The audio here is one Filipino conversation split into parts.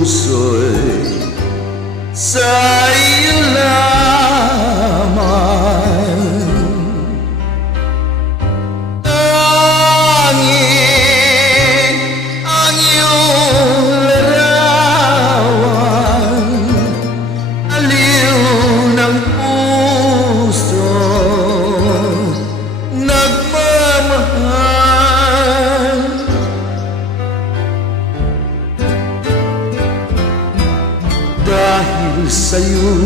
Puso'y sa Dahil sa'yo.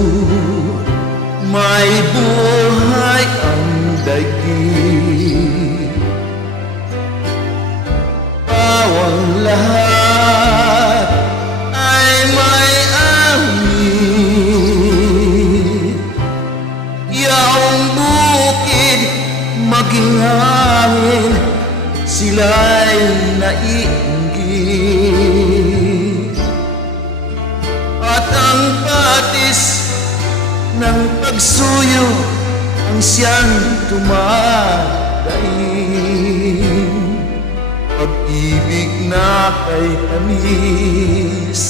May buhay ang daigdig Bawang lahat ay may amin Yaong bukid maging hangin Sila'y naiinggit siyang tumadaing pag-ibig na kay tamis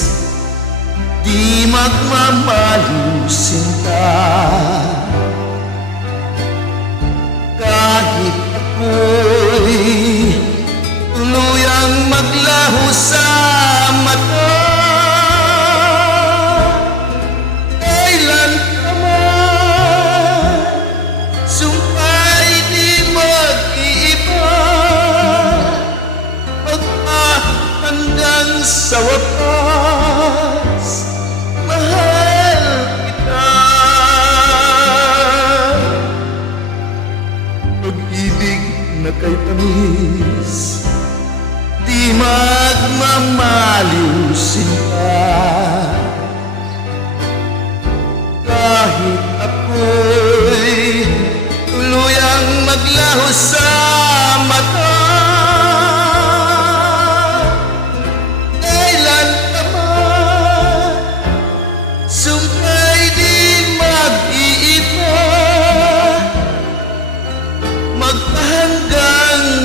Di magmamaliw sinta sa wakas Mahal kita. Pag-ibig na kay tamis Di magmamaliw sinta Kahit ako'y tuluyang maglaho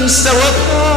استوت